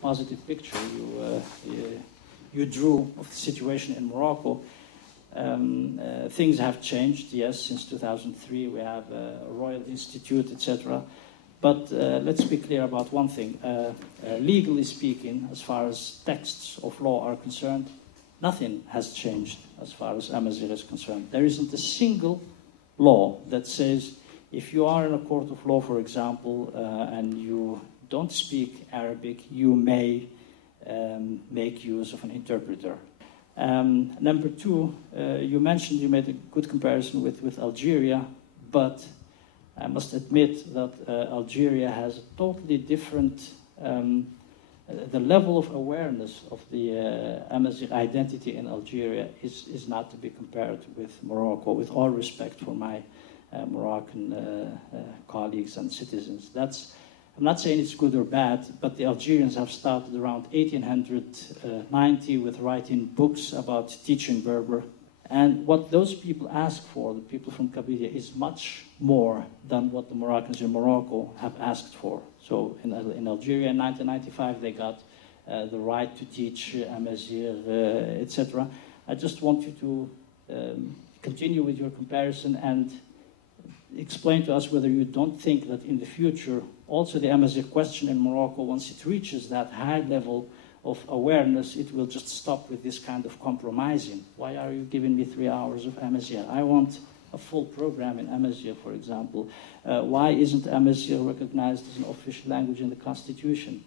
positive picture you drew of the situation in Morocco. Things have changed, yes, since 2003 we have a Royal Institute, etc. But let's be clear about one thing. Legally speaking, as far as texts of law are concerned, nothing has changed as far as Amazigh is concerned. There isn't a single law that says if you are in a court of law, for example, and you don't speak Arabic, you may make use of an interpreter. Number two, you mentioned, you made a good comparison with Algeria, but I must admit that Algeria has a totally different, the level of awareness of the Amazigh identity in Algeria is not to be compared with Morocco, with all respect for my Moroccan colleagues and citizens. I'm not saying it's good or bad, but the Algerians have started around 1890 with writing books about teaching Berber. And what those people ask for, the people from Kabylia, is much more than what the Moroccans in Morocco have asked for. So in Algeria in 1995, they got the right to teach Amazigh, etc. I just want you to continue with your comparison and explain to us whether you don't think that in the future, also the Amazigh question in Morocco, once it reaches that high level of awareness, it will just stop with this kind of compromising. Why are you giving me 3 hours of Amazigh? I want a full program in Amazigh, for example. Why isn't Amazigh recognized as an official language in the Constitution?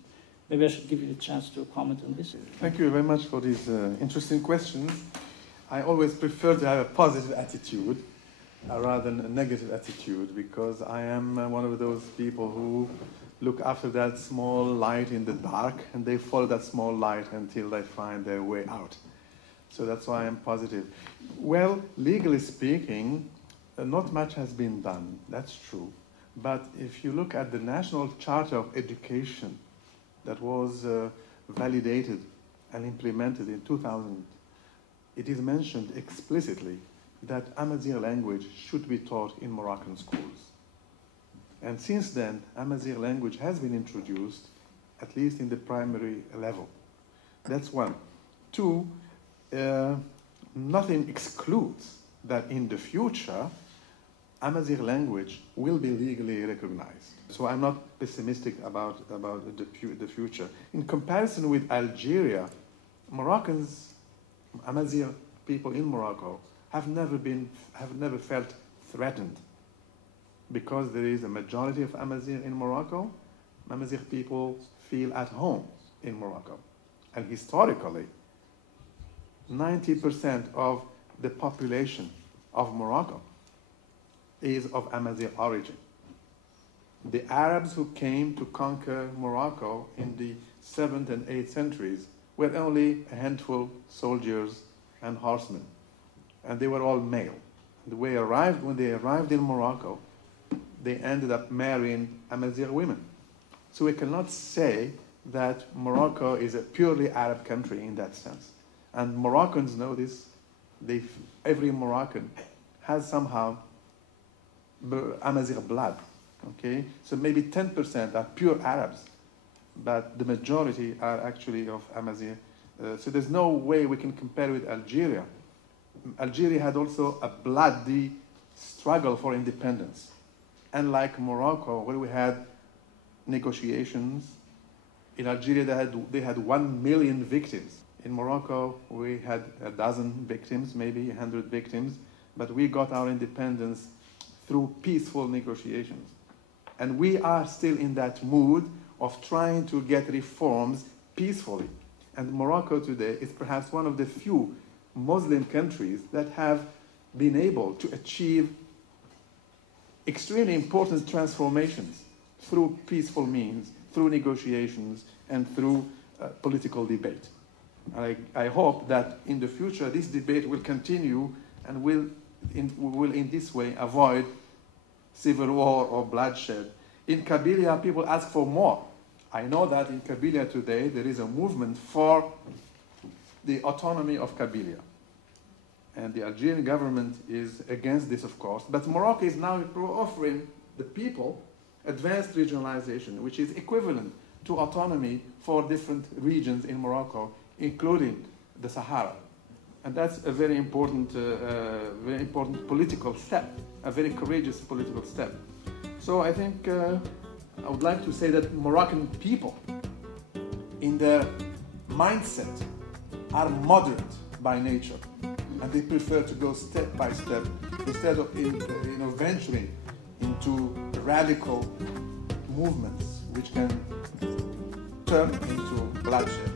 Maybe I should give you the chance to comment on this. Thank you very much for these interesting questions. I always prefer to have a positive attitude rather than a negative attitude, because I am one of those people who look after that small light in the dark, and they follow that small light until they find their way out. So that's why I'm positive. Well, legally speaking, not much has been done, that's true. But if you look at the National Charter of Education that was validated and implemented in 2000, it is mentioned explicitly that Amazigh language should be taught in Moroccan schools. And since then, Amazigh language has been introduced, at least in the primary level. That's one. Two, nothing excludes that in the future, Amazigh language will be legally recognized. So I'm not pessimistic about the future. In comparison with Algeria, Moroccans, Amazigh people in Morocco, have never felt threatened, because there is a majority of Amazigh in Morocco. Amazigh people feel at home in Morocco. And historically, 90% of the population of Morocco is of Amazigh origin. The Arabs who came to conquer Morocco in the 7th and 8th centuries were only a handful soldiers and horsemen, and they were all male. When they arrived in Morocco, they ended up marrying Amazigh women. So we cannot say that Morocco is a purely Arab country in that sense. And Moroccans know this. Every Moroccan has somehow Amazigh blood. Okay? So maybe 10% are pure Arabs, but the majority are actually of Amazigh. So there's no way we can compare with Algeria. Algeria had also a bloody struggle for independence. Unlike Morocco, where we had negotiations, in Algeria they had 1 million victims. In Morocco, we had a dozen victims, maybe 100 victims, but we got our independence through peaceful negotiations. And we are still in that mood of trying to get reforms peacefully. And Morocco today is perhaps one of the few Muslim countries that have been able to achieve extremely important transformations through peaceful means, through negotiations, and through political debate. I hope that in the future this debate will continue and will in this way avoid civil war or bloodshed. In Kabylia, people ask for more. I know that in Kabylia today there is a movement for the autonomy of Kabylia. And the Algerian government is against this, of course. But Morocco is now offering the people advanced regionalization, which is equivalent to autonomy for different regions in Morocco, including the Sahara. And that's a very important political step, a very courageous political step. So I think I would like to say that Moroccan people, in their mindset, are moderate by nature, and they prefer to go step by step instead of venturing into radical movements which can turn into bloodshed.